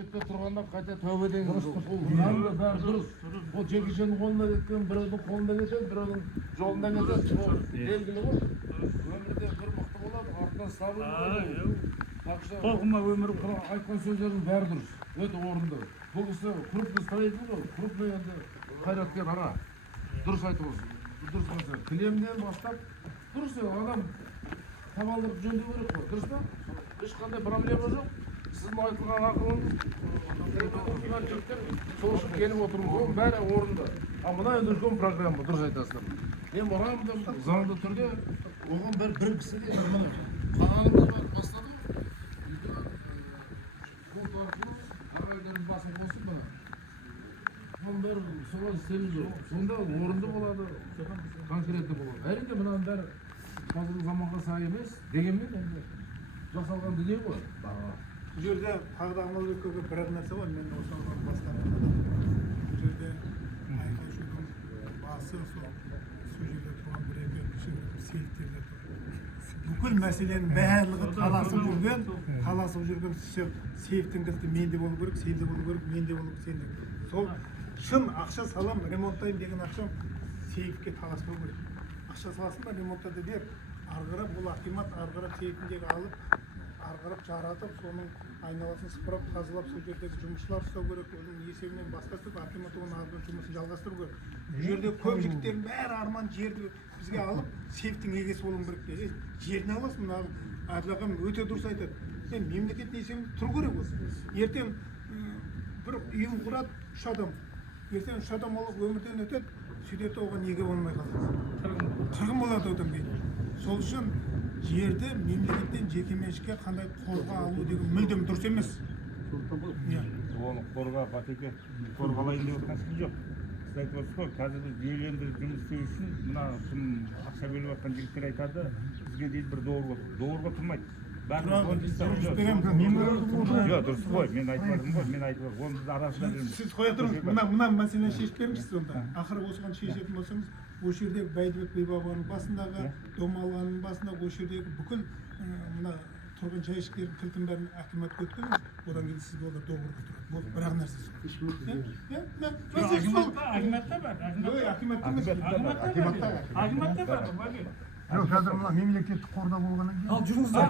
Тұрғанда қайта тәубе деген нанды бәрі дұрыс. Ол жекешенің қолында кеткен, біреудің қолында кетеді, біреудің жолында кетеді. Ол белгілі ғой. Өмірде бір мықты болады, артынан сабыр. Толқыма өмір айтқан сөздердің бәрі дұрыс. Өте орынды. Бұл кісі крупный строитель ғой, крупный енді қайраткер ара. Дұрыс айтып olsun. Дұрыс қылса. Кілемнен бастап дұрыс адам табалдырып жөндеу керек қой. Дұрыс па? Ешқандай проблема жоқ. Сіздің айтылған ақылыңыз сол үшін келіп отырмыз, оның бәрі орынды. А мына енді үлкен программа, дұрыс айтасыздар. Мен барамын, заңды түрде оған бір кісі де міне қалғанымыз бар, бастады ғой. Бұл арқылы ағайындардың басын қосып мына. Оның бәрі солай істеміз жоқ. Сонда орынды болады, конкретті болады. Әрине мынаның бәрі қазіргі заманға сай емес, дегенмен енді жасалған дүние ғой. Bu жерде тағы да Амалбекке бір нәрсе бар, мен осыған басқарғанда бұл жерде айқай-шудың басы сол жерде тұрған бір-екі кішігірім сейіттерде тұр. Бүкіл мәселенің барлығы таласып жүрген сейфтің кілті менде болу керек, сенде болу керек, менде болу керек, сенде. Сол шын ақша салам, ремонттайын деген ақшам сейфке таласпау керек. Ақша саласын да ремонттады бер, арғырап бұл акимат арғырап сейфіндегі алып, арғырап жаратып, соның айналасын сыпырап, тазалап, сол жердегі жұмысшылар ұстау керек, оның есебінен басқасы акимат оның арғы жұмысын жалғастыру керек. Бұл жерде көп жігіттердің бәрі арман жерді бізге алып, сейфтің егесі болуым керек дейді. Жерін аласың, мына Әділ ағам өте дұрыс айтады. Мемлекеттің есебінде тұру керек осы. Ертең бір үйін құрады 3 адам. Ертең 3 адам олық өмірден өтеді, сөйтеді оған неге болмай қалады. Қырғын болады одан кейін. Сол үшін жерді мемлекеттен жекеменшікке қандай қорға алу деген мүлдем дұрыс емес. Оны қорға, ипотека қорғалайын деп отқан жоқ. Сіз айтып отырсыз ғой, қазір біз жүйелендіріп жұмыс істеу үшін мына кім ақша бөліп жатқан жігіттер айтады, бізге дейді бір доғырға тұрмайды. Жоқ, дұрыс қой, мен айтып жатырмын ғой, мен айтып жатырмын, оны біз арасында жүрміз. Сіз қоя тұрыңыз, мына мәселені шешіп беріңізші сонда. Ақыры осыған шешетін болсаңыз, осы жердегі Бәйдібек Бейбабаның басындағы, Домалғанның басындағы, осы жердегі бүкіл мына тұрғын жайшылардың кілтін бәрін акиматқа өткізіңіз, одан кейін сізге олар доғырға тұрады. Бұл бір-ақ нәрсе сол. Yok, қазір мына мемлекеттік қорда болғаннан кейін. Ал жүріңіздер.